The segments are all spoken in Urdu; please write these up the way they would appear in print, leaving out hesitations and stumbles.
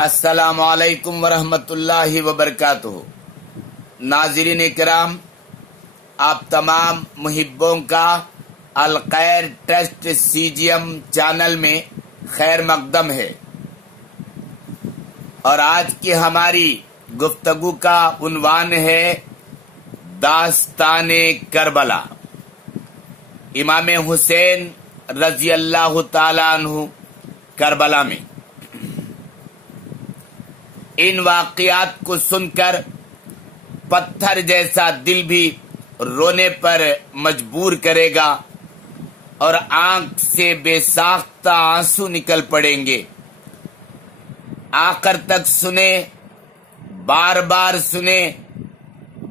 السلام علیکم ورحمۃ اللہ وبرکاتہ۔ ناظرین کرام، آپ تمام محبوں کا الخیر ٹرسٹ CGM چینل میں خیر مقدم ہے، اور آج کی ہماری گفتگو کا عنوان ہے داستان کربلا۔ امام حسین رضی اللہ تعالی عنہ کربلا میں ان واقعات کو سن کر پتھر جیسا دل بھی رونے پر مجبور کرے گا اور آنکھ سے بے ساختہ آنسو نکل پڑیں گے۔ آخر تک سنیں، بار بار سنیں،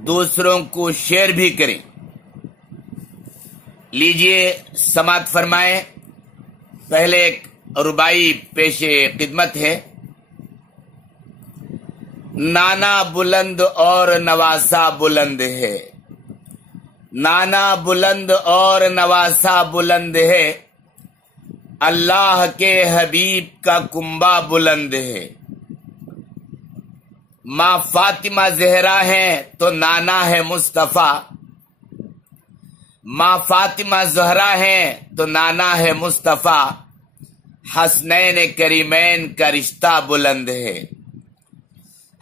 دوسروں کو شیئر بھی کریں۔ لیجئے سماعت فرمائیں۔ پہلے ایک ربائی پیش خدمت ہے۔ نانا بلند اور نواسا بلند ہے، نانا بلند اور نواسا بلند ہے، اللہ کے حبیب کا کنبہ بلند ہے۔ ماں فاطمہ زہرا ہیں تو نانا ہے مصطفیٰ، ماں فاطمہ زہرا ہیں تو نانا ہے مصطفیٰ، حسنین کریمین کا رشتہ بلند ہے۔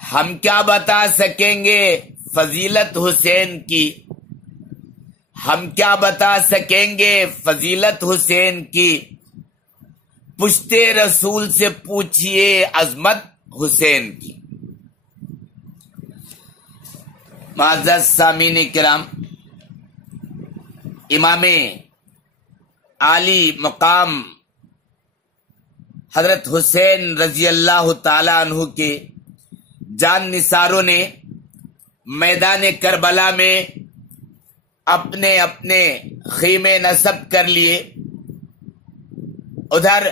ہم کیا بتا سکیں گے فضیلت حسین کی، ہم کیا بتا سکیں گے فضیلت حسین کی، پشتے رسول سے پوچھئے عظمت حسین کی۔ معزز سامعین کرام، امام عالی مقام حضرت حسین رضی اللہ تعالی عنہ کے جان نثاروں نے میدان کربلا میں اپنے اپنے خیمے نصب کر لیے۔ ادھر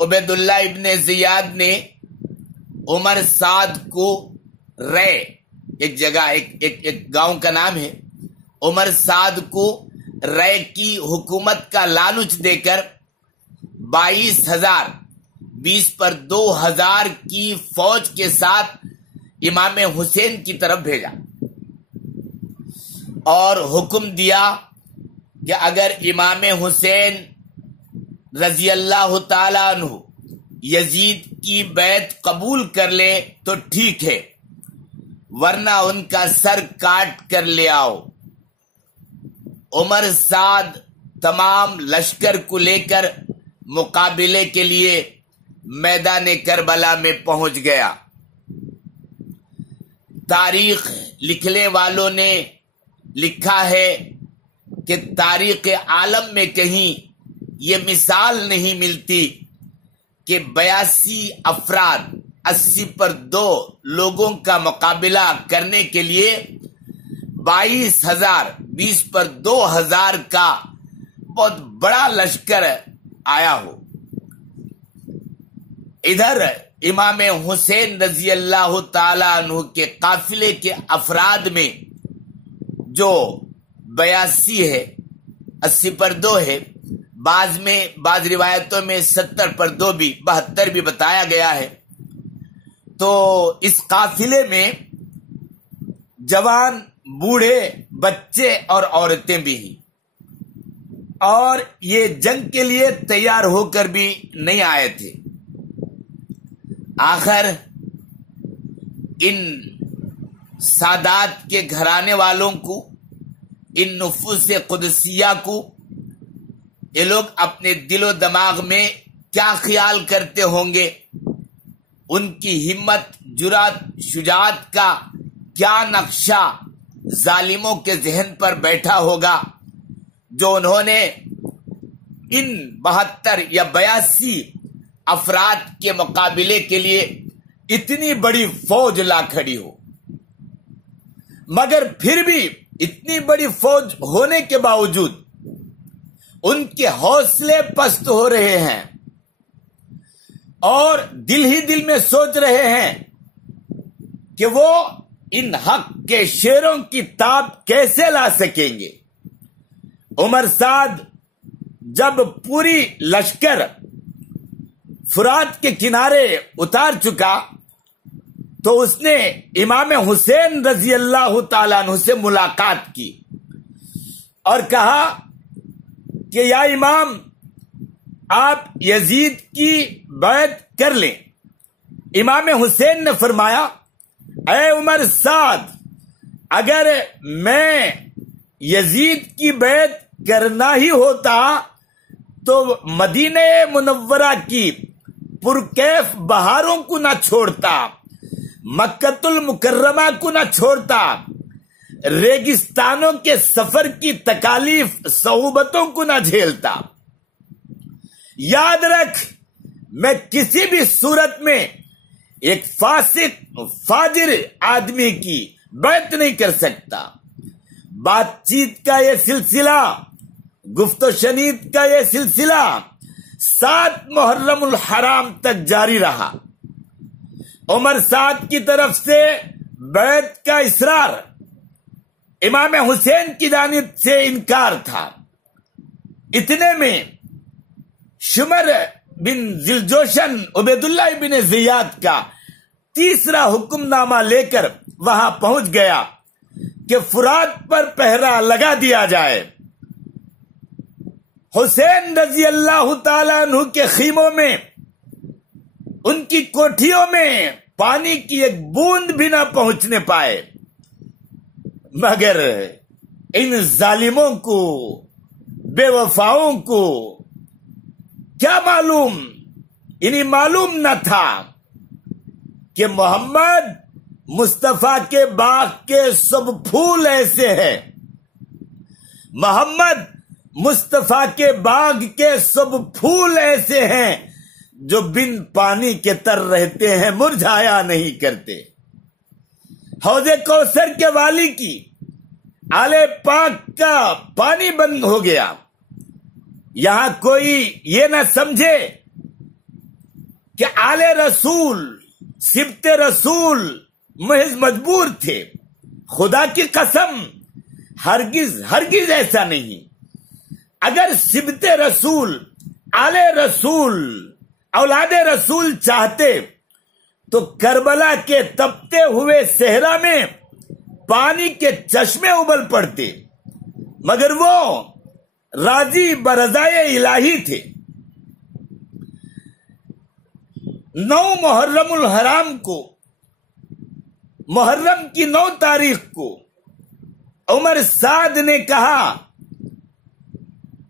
عبید اللہ ابن زیاد نے عمر سعد کو ایک جگہ ایک گاؤں کا نام ہے، عمر سعد کو کی حکومت کا لالچ دے کر 22,000 20 پر 2,000 کی فوج کے ساتھ امام حسین کی طرف بھیجا اور حکم دیا کہ اگر امام حسین رضی اللہ تعالی عنہ یزید کی بیعت قبول کر لے تو ٹھیک ہے، ورنہ ان کا سر کاٹ کر لے آؤ۔ عمر سعد تمام لشکر کو لے کر مقابلے کے لیے میدان کربلا میں پہنچ گیا۔ تاریخ لکھنے والوں نے لکھا ہے کہ تاریخ عالم میں کہیں یہ مثال نہیں ملتی کہ 82 افراد 80 پر 2 لوگوں کا مقابلہ کرنے کے لیے 22,000 20 پر 2,000 کا بہت بڑا لشکر آیا ہو۔ ادھر امام حسین رضی اللہ تعالی عنہ کے قافلے کے افراد میں جو 82 ہے، 80 پر 2 ہے، بعض روایتوں میں 70 پر 2 بھی 72 بھی بتایا گیا ہے، تو اس قافلے میں جوان، بوڑھے، بچے اور عورتیں بھی ہیں، اور یہ جنگ کے لیے تیار ہو کر بھی نہیں آئے تھے۔ آخر ان سادات کے گھرانے والوں کو، ان نفوس قدسیہ کو، یہ لوگ اپنے دل و دماغ میں کیا خیال کرتے ہوں گے؟ ان کی ہمت، جرات، شجاعت کا کیا نقشہ ظالموں کے ذہن پر بیٹھا ہوگا جو انہوں نے ان 72 یا 82 افراد کے مقابلے کے لیے اتنی بڑی فوج لا کھڑی ہو۔ مگر پھر بھی اتنی بڑی فوج ہونے کے باوجود ان کے حوصلے پست ہو رہے ہیں اور دل ہی دل میں سوچ رہے ہیں کہ وہ ان حق کے شیروں کی تاب کیسے لا سکیں گے۔ عمر سعد جب پوری لشکر فرات کے کنارے اتار چکا تو اس نے امام حسین رضی اللہ تعالیٰ عنہ سے ملاقات کی اور کہا کہ یا امام آپ یزید کی بیعت کر لیں۔ امام حسین نے فرمایا اے عمر سعد، اگر میں یزید کی بیعت کرنا ہی ہوتا تو مدینہ منورہ کی پرکیف بہاروں کو نہ چھوڑتا، مکۃ المکرمہ کو نہ چھوڑتا، ریگستانوں کے سفر کی تکالیف صعوبتوں کو نہ جھیلتا۔ یاد رکھ، میں کسی بھی صورت میں ایک فاسق فاجر آدمی کی بیعت نہیں کر سکتا۔ بات چیت کا یہ سلسلہ، گفت و شنید کا یہ سلسلہ 7 محرم الحرام تک جاری رہا۔ عمر سعد کی طرف سے بیعت کا اصرار، امام حسین کی جانب سے انکار تھا۔ اتنے میں شمر بن ذیلجوشن عبید اللہ بن زیاد کا تیسرا حکم نامہ لے کر وہاں پہنچ گیا کہ فرات پر پہرا لگا دیا جائے۔ حسین رضی اللہ تعالیٰ عنہ کے خیموں میں، ان کی کوٹھیوں میں پانی کی ایک بوند بھی نہ پہنچنے پائے، مگر ان ظالموں کو، بے وفاؤں کو کیا معلوم، انہیں معلوم نہ تھا کہ محمد مصطفیٰ کے باغ کے سب پھول ایسے ہیں، محمد مصطفیٰ کے باغ کے سب پھول ایسے ہیں جو بن پانی کے تر رہتے ہیں، مرجھایا نہیں کرتے۔ حوض کوثر کے والی کی آل پاک کا پانی بند ہو گیا۔ یہاں کوئی یہ نہ سمجھے کہ آل رسول، سبط رسول محض مجبور تھے۔ خدا کی قسم، ہرگز ہرگز ایسا نہیں۔ اگر سبط رسول، آل رسول، اولاد رسول چاہتے تو کربلا کے تپتے ہوئے صحرا میں پانی کے چشمے ابل پڑتے، مگر وہ راضی برضائے الہی تھے۔ 9 محرم الحرام کو، محرم کی 9 تاریخ کو عمر سعد نے کہا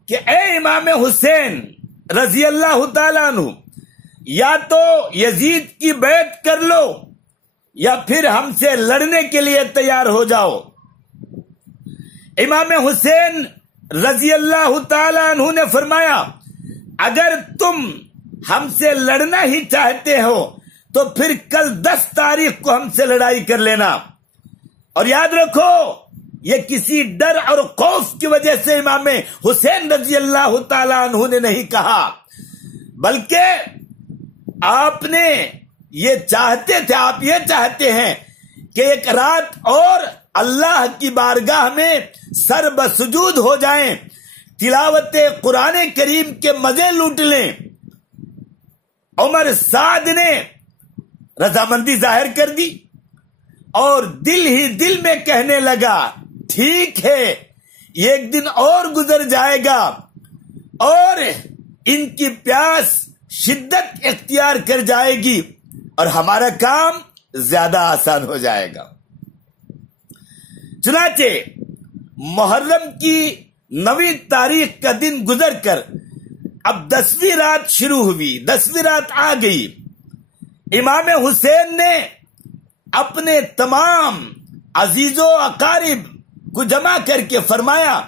کہ اے امام حسین رضی اللہ تعالیٰ عنہ، یا تو یزید کی بیعت کر لو یا پھر ہم سے لڑنے کے لیے تیار ہو جاؤ۔ امام حسین رضی اللہ تعالیٰ عنہ نے فرمایا اگر تم ہم سے لڑنا ہی چاہتے ہو تو پھر کل 10 تاریخ کو ہم سے لڑائی کر لینا۔ اور یاد رکھو، یہ کسی ڈر اور خوف کی وجہ سے امام حسین رضی اللہ تعالیٰ عنہ نے نہیں کہا، بلکہ آپ نے یہ چاہتے تھے، آپ یہ چاہتے ہیں کہ ایک رات اور اللہ کی بارگاہ میں سر بسجود ہو جائیں، تلاوت قرآن کریم کے مزے لوٹ لیں۔ عمر سعد نے رضامندی ظاہر کر دی اور دل ہی دل میں کہنے لگا ٹھیک ہے، ایک دن اور گزر جائے گا اور ان کی پیاس شدت اختیار کر جائے گی اور ہمارا کام زیادہ آسان ہو جائے گا۔ چنانچہ محرم کی 9 تاریخ کا دن گزر کر اب 10ویں رات شروع ہوئی، 10ویں رات آ گئی۔ امام حسین نے اپنے تمام عزیز و اقارب کو جمع کر کے فرمایا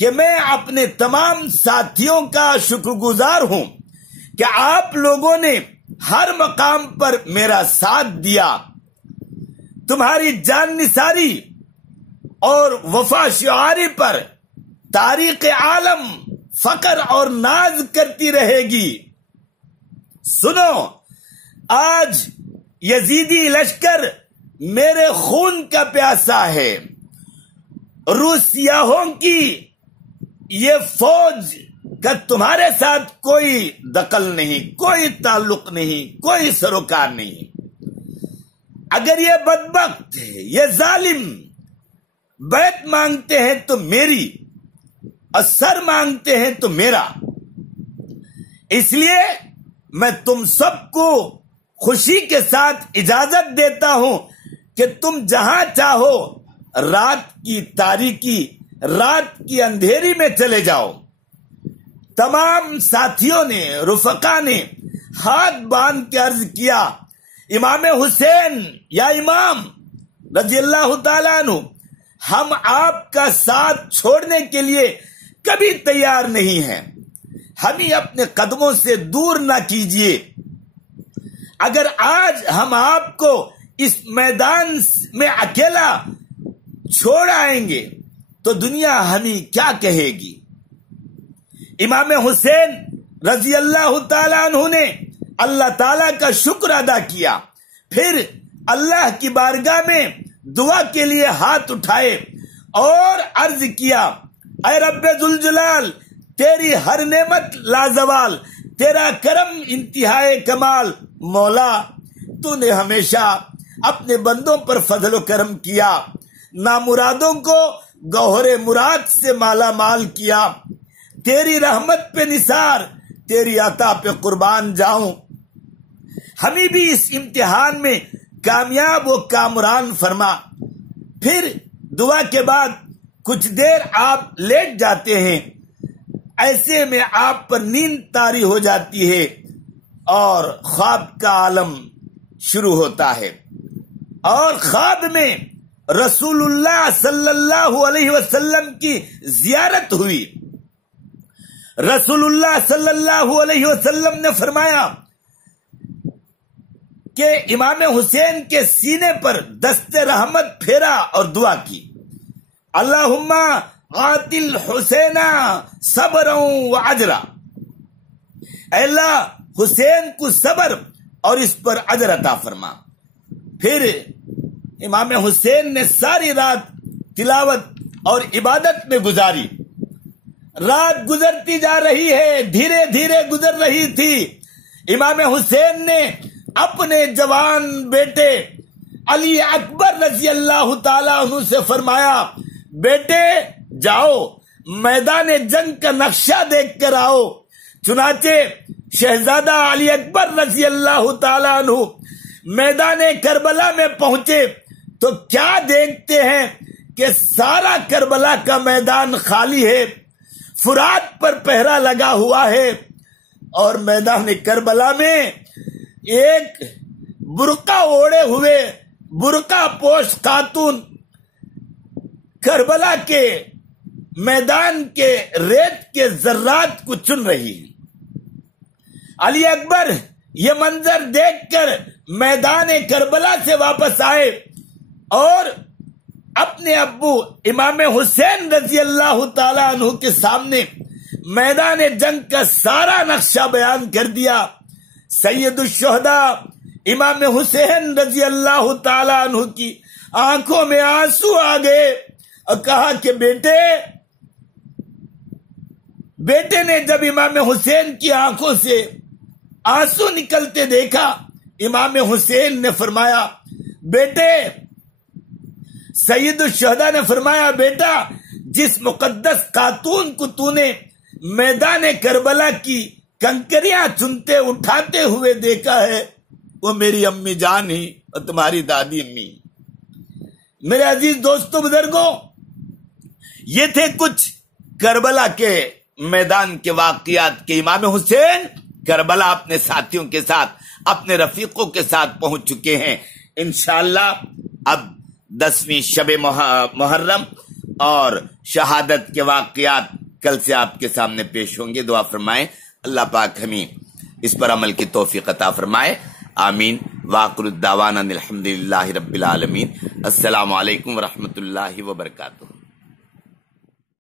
کہ میں اپنے تمام ساتھیوں کا شکر گزار ہوں کہ آپ لوگوں نے ہر مقام پر میرا ساتھ دیا، تمہاری جان نثاری اور وفا شعاری پر تاریخ عالم فخر اور ناز کرتی رہے گی۔ سنو، آج یزیدی لشکر میرے خون کا پیاسا ہے، روس سیاہوں کی یہ فوج کا تمہارے ساتھ کوئی دخل نہیں، کوئی تعلق نہیں، کوئی سروکار نہیں۔ اگر یہ بدبخت یہ ظالم بیعت مانگتے ہیں تو میری اور سر مانگتے ہیں تو میرا، اس لیے میں تم سب کو خوشی کے ساتھ اجازت دیتا ہوں کہ تم جہاں چاہو رات کی تاریکی، رات کی اندھیری میں چلے جاؤ۔ تمام ساتھیوں نے، رفقا نے ہاتھ باندھ کے عرض کیا، امام حسین یا امام رضی اللہ تعالیٰ عنہ، ہم آپ کا ساتھ چھوڑنے کے لیے کبھی تیار نہیں ہیں، ہمیں اپنے قدموں سے دور نہ کیجیے۔ اگر آج ہم آپ کو اس میدان میں اکیلا چھوڑ آئیں گے تو دنیا ہمیں کیا کہے گی؟ امام حسین رضی اللہ تعالیٰ عنہ نے اللہ تعالیٰ کا شکر ادا کیا، پھر اللہ کی بارگاہ میں دعا کے لیے ہاتھ اٹھائے اور عرض کیا، اے رب ذوالجلال، تیری ہر نعمت لازوال، تیرا کرم انتہائے کمال، مولا تو نے ہمیشہ اپنے بندوں پر فضل و کرم کیا، نامرادوں کو گوہر مراد سے مالا مال کیا، تیری رحمت پہ نثار، تیری عطا پہ قربان جاؤں، ہمیں بھی اس امتحان میں کامیاب و کامران فرما۔ پھر دعا کے بعد کچھ دیر آپ لیٹ جاتے ہیں، ایسے میں آپ پر نیند طاری ہو جاتی ہے اور خواب کا عالم شروع ہوتا ہے، اور خواب میں رسول اللہ صلی اللہ علیہ وسلم کی زیارت ہوئی۔ رسول اللہ صلی اللہ علیہ وسلم نے فرمایا کہ امام حسین کے سینے پر دست رحمت پھیرا اور دعا کی، اللہم آت الحسین صبرا و اجرا، اے اللہ حسین کو صبر اور اس پر اجر عطا فرما۔ پھر امام حسین نے ساری رات تلاوت اور عبادت میں گزاری۔ رات گزرتی جا رہی ہے، دھیرے دھیرے گزر رہی تھی۔ امام حسین نے اپنے جوان بیٹے علی اکبر رضی اللہ تعالیٰ عنہ سے فرمایا، بیٹے جاؤ میدان جنگ کا نقشہ دیکھ کر آؤ۔ چنانچہ شہزادہ علی اکبر رضی اللہ تعالیٰ عنہ میدان کربلا میں پہنچے تو کیا دیکھتے ہیں کہ سارا کربلا کا میدان خالی ہے، فرات پر پہرا لگا ہوا ہے، اور میدان کربلا میں ایک برقع اوڑے ہوئے، برقع پوش خاتون کربلا کے میدان کے ریت کے ذرات کو چن رہی ہے۔ علی اکبر یہ منظر دیکھ کر میدان کربلا سے واپس آئے اور اپنے ابو امام حسین رضی اللہ تعالیٰ عنہ کے سامنے میدان جنگ کا سارا نقشہ بیان کر دیا۔ سید الشہداء امام حسین رضی اللہ تعالیٰ عنہ کی آنکھوں میں آنسو آ گئے اور کہا کہ بیٹے نے جب امام حسین کی آنکھوں سے آنسو نکلتے دیکھا، امام حسین نے فرمایا، بیٹے، سید الشہداء نے فرمایا، بیٹا جس مقدس خاتون کو تو نے میدان کربلا کی کنکریاں چنتے اٹھاتے ہوئے دیکھا ہے وہ میری امی جان ہی اور تمہاری دادی امی۔ میرے عزیز دوستو بزرگوں، یہ تھے کچھ کربلا کے میدان کے واقعات کہ امام حسین کربلا اپنے ساتھیوں کے ساتھ، اپنے رفیقوں کے ساتھ پہنچ چکے ہیں۔ انشاءاللہ اب 10ویں شب محرم اور شہادت کے واقعات کل سے آپ کے سامنے پیش ہوں گے۔ دعا فرمائیں اللہ پاک ہمیں اس پر عمل کی توفیق عطا فرمائے، آمین۔ وآخر الدعوانا الحمدللہ رب العالمین۔ السلام علیکم ورحمۃ اللہ وبرکاتہ۔